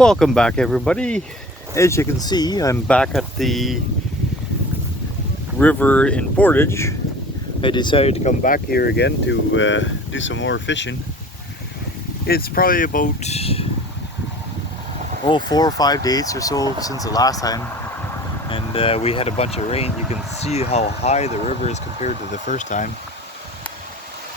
Welcome back, everybody. As you can see, I'm back at the river in Portage. I decided to come back here again to do some more fishing. It's probably about 4 or 5 days or so since the last time, and we had a bunch of rain. You can see how high the river is compared to the first time.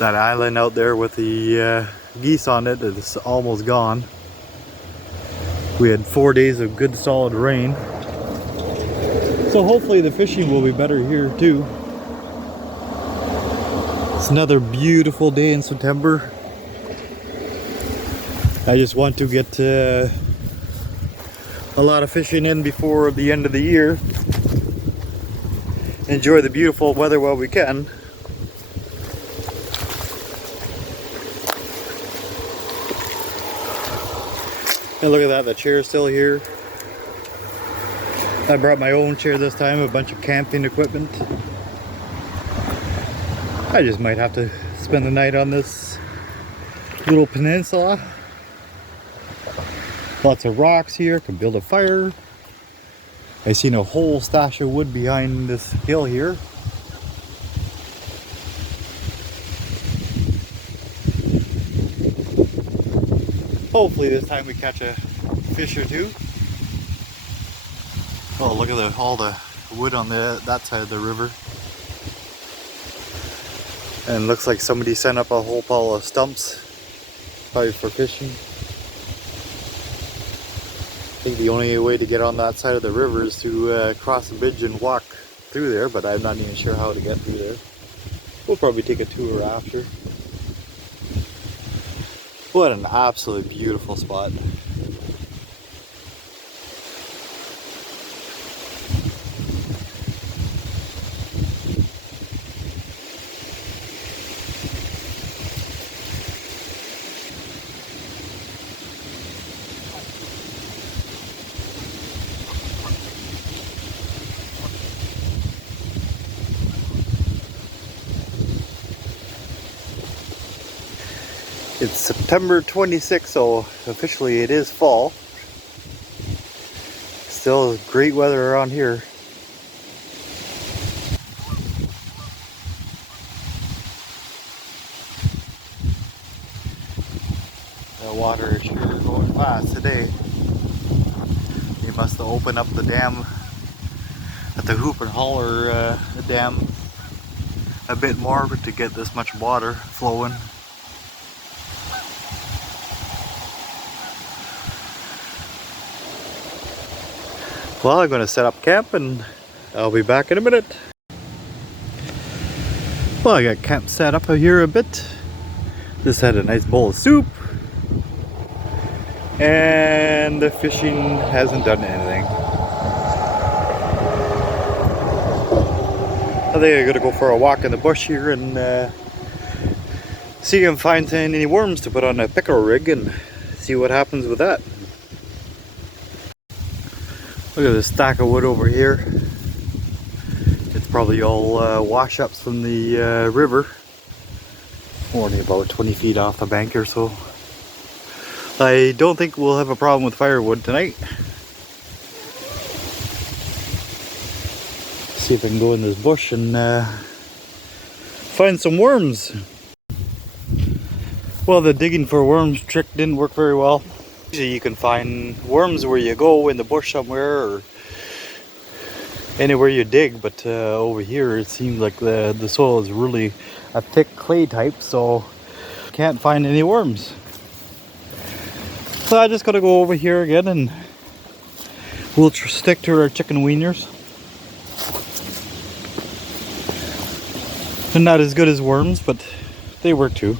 That island out there with the geese on it is almost gone. We had 4 days of good solid rain, so hopefully the fishing will be better here too. It's another beautiful day in September. I just want to get a lot of fishing in before the end of the year. Enjoy the beautiful weather while we can. And look at that, the chair is still here. I brought my own chair this time, a bunch of camping equipment. I just might have to spend the night on this little peninsula. Lots of rocks here, can build a fire. I seen a whole stash of wood behind this hill here. Hopefully this time we catch a fish or two. Oh, look at all the wood on that side of the river. And it looks like somebody sent up a whole pile of stumps, probably for fishing. I think the only way to get on that side of the river is to cross the bridge and walk through there, but I'm not even sure how to get through there. We'll probably take a tour after. What an absolutely beautiful spot. It's September 26th, so officially it is fall. Still great weather around here. The water is sure going fast today. They must have opened up the dam at the Hoop and Holler dam a bit more to get this much water flowing. Well, I'm going to set up camp and I'll be back in a minute. Well, I got camp set up here a bit. Just had a nice bowl of soup. And the fishing hasn't done anything. I think I'm going to go for a walk in the bush here and see if I can find any worms to put on a pickerel rig and see what happens with that. Look at this stack of wood over here. It's probably all wash-ups from the river. Only about 20 feet off the bank or so. I don't think we'll have a problem with firewood tonight. See if I can go in this bush and find some worms. Well, the digging for worms trick didn't work very well. Usually you can find worms where you go in the bush somewhere or anywhere you dig, but over here it seems like the soil is really a thick clay type, so can't find any worms. So I just gotta go over here again and we'll stick to our chicken wieners. They're not as good as worms, but they work too.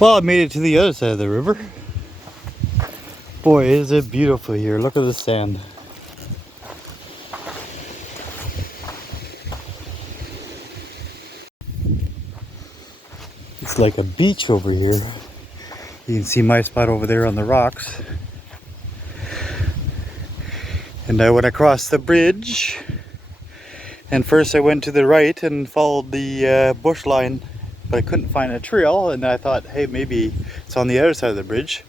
Well, I made it to the other side of the river. Boy, is it beautiful here. Look at the sand. It's like a beach over here. You can see my spot over there on the rocks. And I went across the bridge. And first I went to the right and followed the bush line. But I couldn't find a trail. And I thought, hey, maybe it's on the other side of the bridge.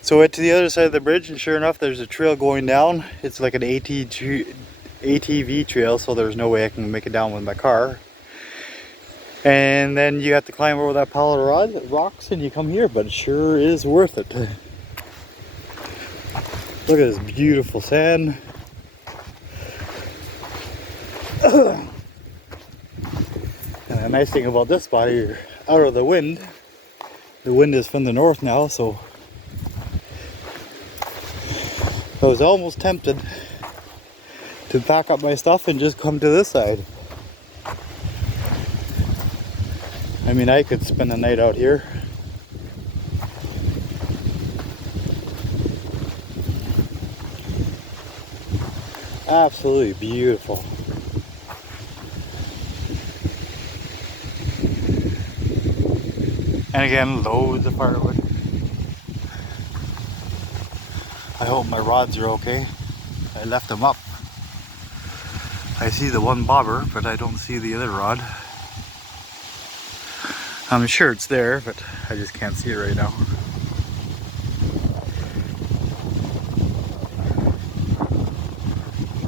So I went to the other side of the bridge, and sure enough, there's a trail going down. It's like an ATV trail, so there's no way I can make it down with my car. And then you have to climb over that pile of rocks and you come here, but it sure is worth it. Look at this beautiful sand. And the nice thing about this spot, you're out of the wind. The wind is from the north now, so I was almost tempted to pack up my stuff and just come to this side. I mean, I could spend the night out here. Absolutely beautiful. And again, loads of firewood. I hope my rods are okay. I left them up. I see the one bobber, but I don't see the other rod. I'm sure it's there, but I just can't see it right now.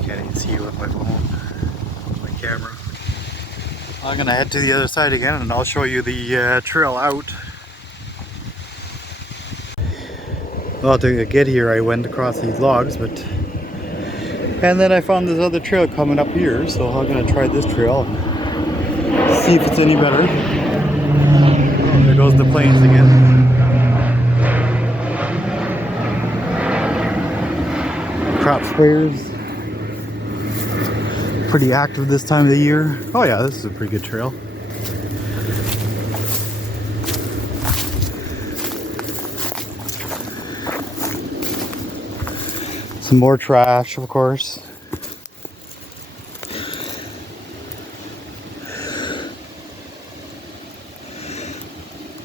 Can't even see you with my phone, my camera. I'm gonna head to the other side again and I'll show you the trail out. Well, to get here I went across these logs, and then I found this other trail coming up here, so I'm gonna try this trail and see if it's any better. Oh, there goes the planes again. Crop sprayers. Pretty active this time of the year. Oh yeah, this is a pretty good trail. Some more trash, of course.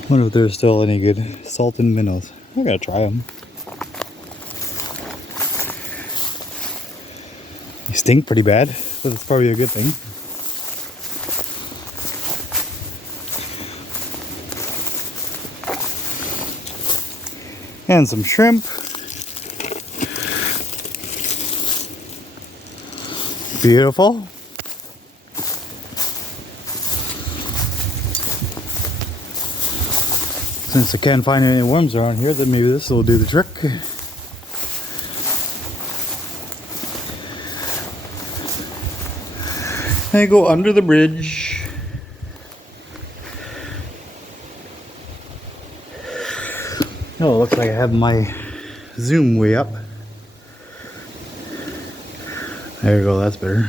Wonder if there's still any good salted minnows. I gotta try them. They stink pretty bad, but it's probably a good thing. And some shrimp. Beautiful. Since I can't find any worms around here, then maybe this will do the trick. I go under the bridge. Oh, it looks like I have my zoom way up. There you go, that's better.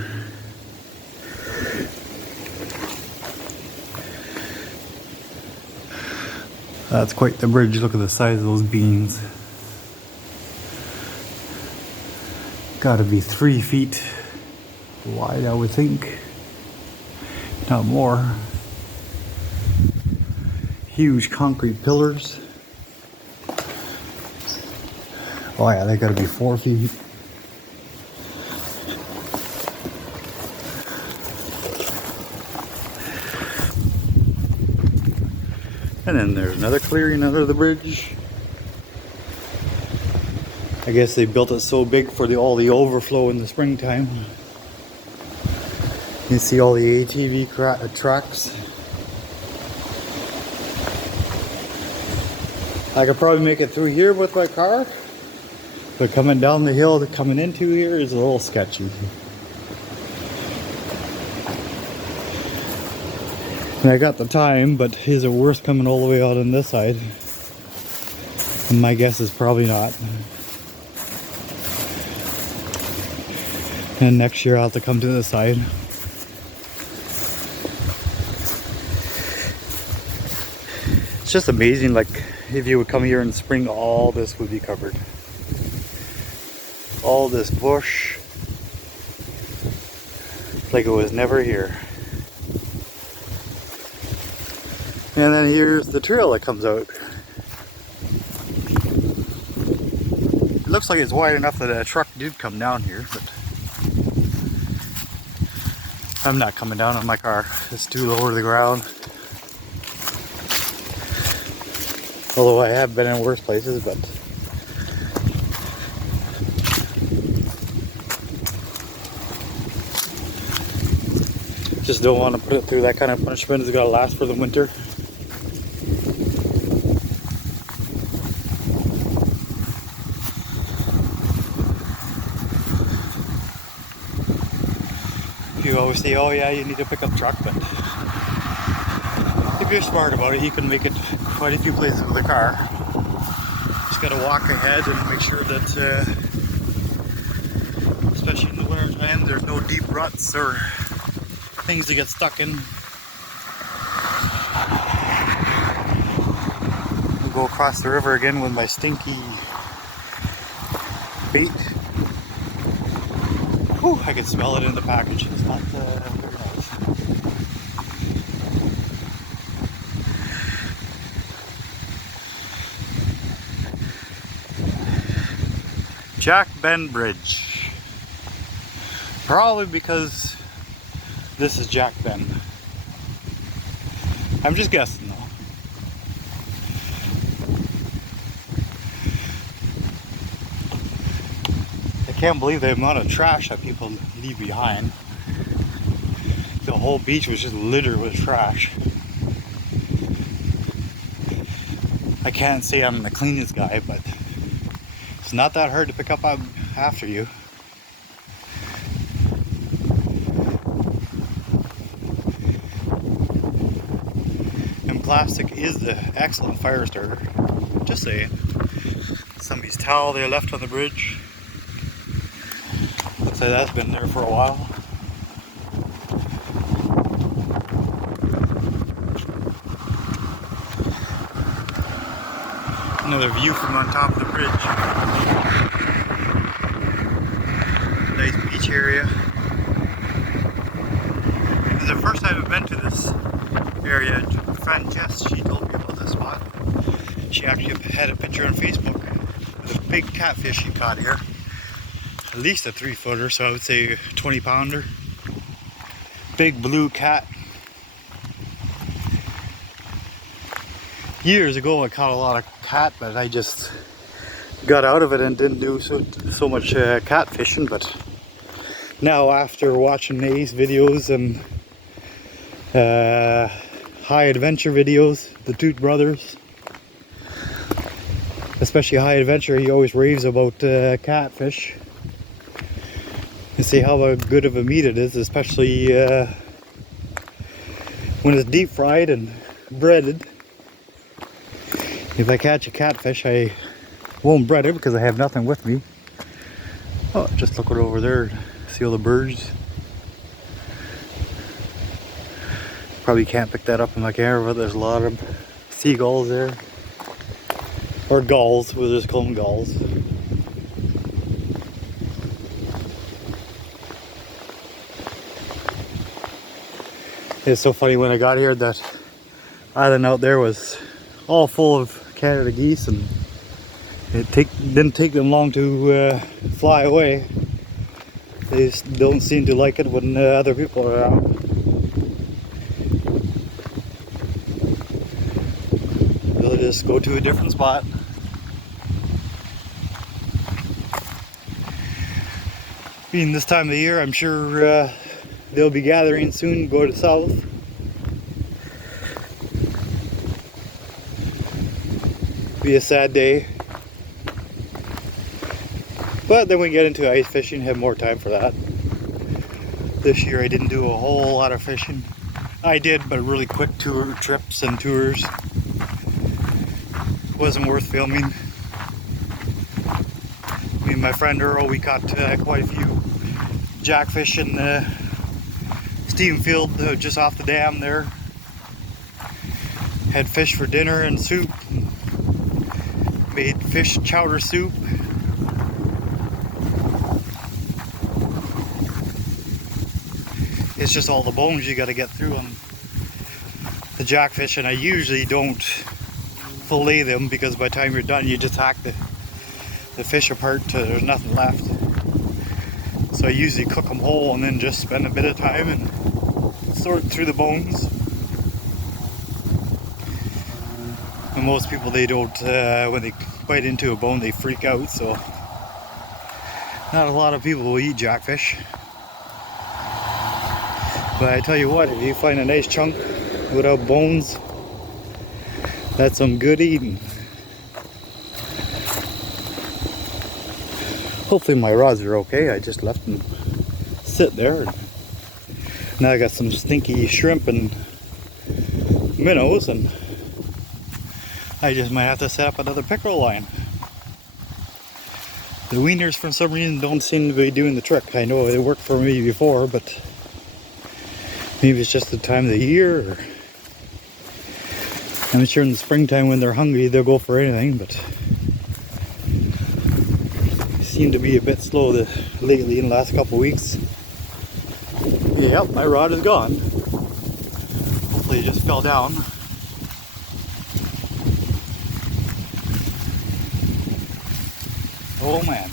That's quite the bridge. Look at the size of those beams. Gotta be 3 feet wide, I would think. Not more. Huge concrete pillars. Oh yeah, they gotta be 4 feet. And then there's another clearing under the bridge. I guess they built it so big for all the overflow in the springtime. You see all the ATV tracks. I could probably make it through here with my car, but coming down the hill coming into here is a little sketchy. And I got the time, but is it worth coming all the way out on this side? And my guess is probably not. And next year I'll have to come to this side. It's just amazing, like if you would come here in spring, all this would be covered. All this bush, like it was never here. And then here's the trail that comes out. It looks like it's wide enough that a truck did come down here, but I'm not coming down on my car. It's too low to the ground. Although I have been in worse places, but just don't want to put it through that kind of punishment. It's got to last for the winter. You always say, oh yeah, you need a pickup truck, but if you're smart about it, you can make it quite a few places with a car. Just got to walk ahead and make sure that, especially in the winter time, there's no deep ruts or things to get stuck in. I'll go across the river again with my stinky bait. Whew, I can smell it in the package. It's not very nice. Jack Bend Bridge. Probably because this is Jack Bend. I'm just guessing though. I can't believe the amount of trash that people leave behind. The whole beach was just littered with trash. I can't say I'm the cleanest guy, but it's not that hard to pick up after you. And plastic is the excellent fire starter. Just saying. Somebody's towel they left on the bridge. Looks like that's been there for a while. Another view from on top of the bridge. Nice beach area. This is the first time I've been to this area. My friend Jess, she told me about this spot. She actually had a picture on Facebook of a big catfish she caught here. At least a 3-footer, so I would say a 20-pounder. Big blue cat. Years ago I caught a lot of cat, but I just got out of it and didn't do so much cat fishing. But now after watching Ace videos and High Adventure videos, the Toot Brothers, especially High Adventure, he always raves about catfish. You see how good of a meat it is, especially when it's deep fried and breaded. If I catch a catfish, I won't bread it because I have nothing with me. Oh, just look over there. See all the birds? Probably can't pick that up in my camera, but there's a lot of seagulls there. Or gulls, we'll just call them gulls. It's so funny, when I got here, that island out there was all full of Canada geese, and it didn't take them long to fly away. They just don't seem to like it when other people are around. They'll just go to a different spot. Being this time of the year, I'm sure they'll be gathering soon, go to south. Be a sad day. But then we get into ice fishing, have more time for that. This year I didn't do a whole lot of fishing. I did, but really quick trips and tours. Wasn't worth filming. Me and my friend Earl, we caught quite a few jackfish in Stephen Field, just off the dam there. Had fish for dinner and soup. Made fish chowder soup. It's just all the bones you got to get through on the jackfish, and I usually don't fillet them because by the time you're done you just hack the fish apart till there's nothing left. So I usually cook them whole and then just spend a bit of time and sort through the bones. And most people, they don't, when they bite into a bone, they freak out, so not a lot of people will eat jackfish. But I tell you what, if you find a nice chunk without bones, that's some good eating. Hopefully my rods are okay. I just left them sit there. Now I got some stinky shrimp and minnows, and I just might have to set up another pickerel line. The wieners for some reason don't seem to be doing the trick. I know it worked for me before, but maybe it's just the time of the year. Or I'm sure in the springtime when they're hungry they'll go for anything, but they seem to be a bit slow lately in the last couple of weeks. Yep, my rod is gone. Hopefully it just fell down. Oh man.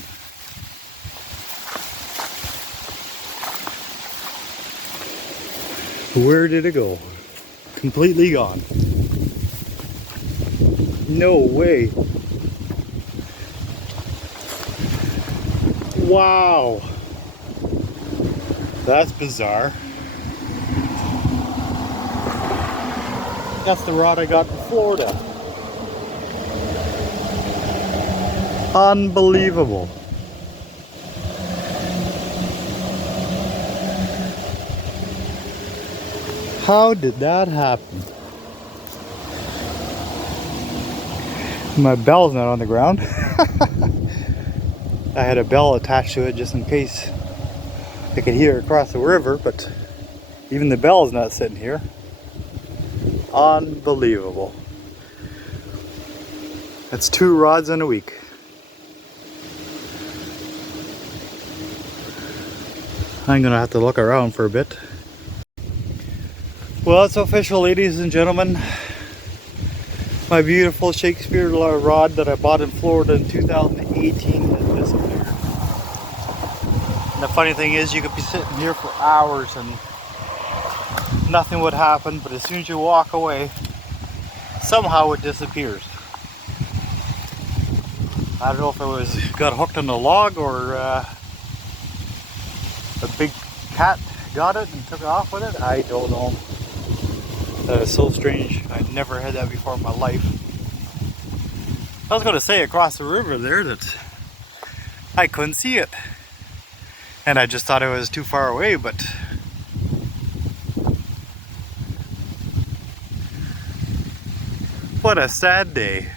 Where did it go? Completely gone. No way. Wow. That's bizarre. That's the rod I got in Florida. Unbelievable. How did that happen? My bell's not on the ground. I had a bell attached to it just in case I could hear it across the river, but even the bell's not sitting here. Unbelievable. That's 2 rods in a week. I'm gonna have to look around for a bit. Well, it's official, ladies and gentlemen. My beautiful Shakespeare rod that I bought in Florida in 2018 has disappeared. And the funny thing is, you could be sitting here for hours and nothing would happen, but as soon as you walk away, somehow it disappears. I don't know if it got hooked on a log or a big cat got it and took off with it. I don't know. That is so strange. I've never had that before in my life. I was going to say across the river there that I couldn't see it. And I just thought it was too far away, but what a sad day.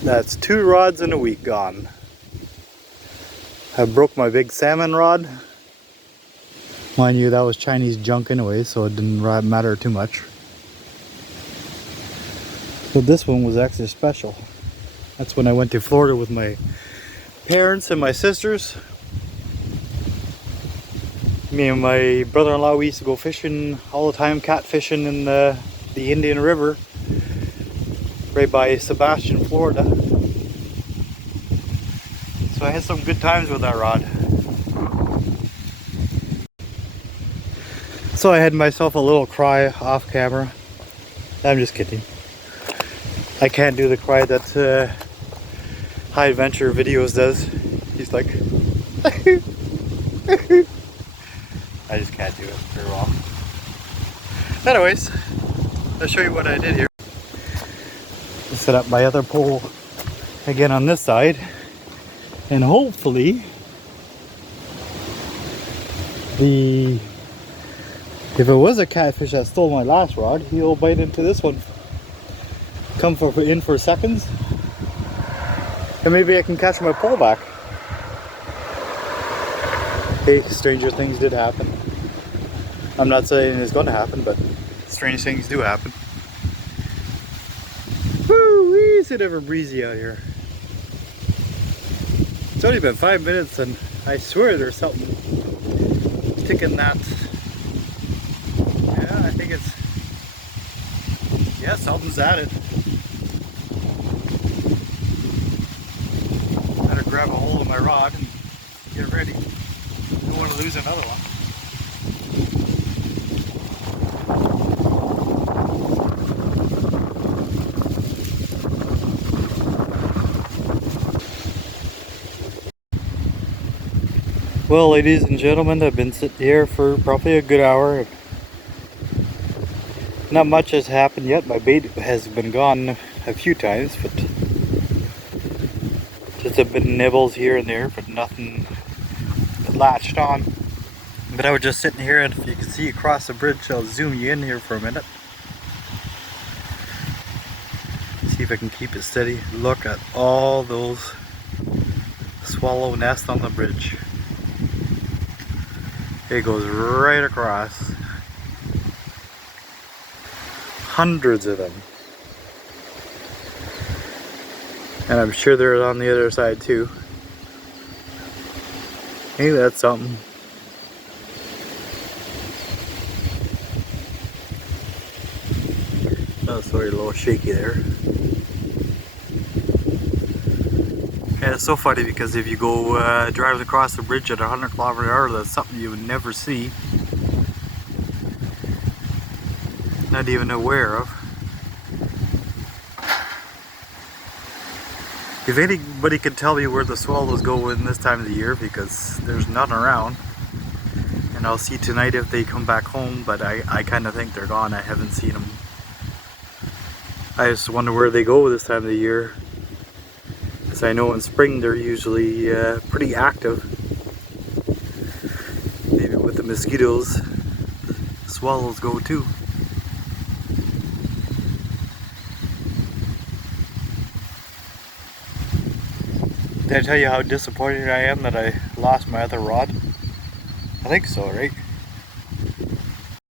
That's 2 rods in a week gone. I broke my big salmon rod. Mind you, that was Chinese junk anyway, so it didn't matter too much. But this one was extra special. That's when I went to Florida with my parents and my sisters. Me and my brother-in-law, we used to go fishing all the time, catfishing in the Indian River, right by Sebastian, Florida. So I had some good times with that rod. So I had myself a little cry off camera. I'm just kidding. I can't do the cry that High Adventure Videos does. He's like, I just can't do it very well. Anyways, I'll show you what I did here. I set up my other pole again on this side, and hopefully if it was a catfish that stole my last rod, he'll bite into this one, come in for seconds, and maybe I can catch my pole back. Hey, stranger things did happen. I'm not saying it's going to happen, but strange things do happen. Woo! Is it ever breezy out here? It's only been 5 minutes, and I swear there's something sticking that. Yeah, I think it's. Yeah, something's at it. Better grab a hold of my rod and get ready. Don't want to lose another one. Well, ladies and gentlemen, I've been sitting here for probably a good hour. Not much has happened yet. My bait has been gone a few times, but just have been nibbles here and there, but nothing latched on. But I was just sitting here, and if you can see across the bridge, I'll zoom you in here for a minute. See if I can keep it steady. Look at all those swallow nests on the bridge. It goes right across. Hundreds of them. And I'm sure they're on the other side too. Hey, that's something. Oh, sorry, a little shaky there. And it's so funny because if you go driving across the bridge at 100 km/h, that's something you would never see. Not even aware of. If anybody could tell me where the swallows go in this time of the year, because there's none around. And I'll see tonight if they come back home, but I kind of think they're gone. I haven't seen them. I just wonder where they go this time of the year. Because I know in spring they're usually pretty active. Maybe with the mosquitoes, the swallows go too. Did I tell you how disappointed I am that I lost my other rod? I think so, right?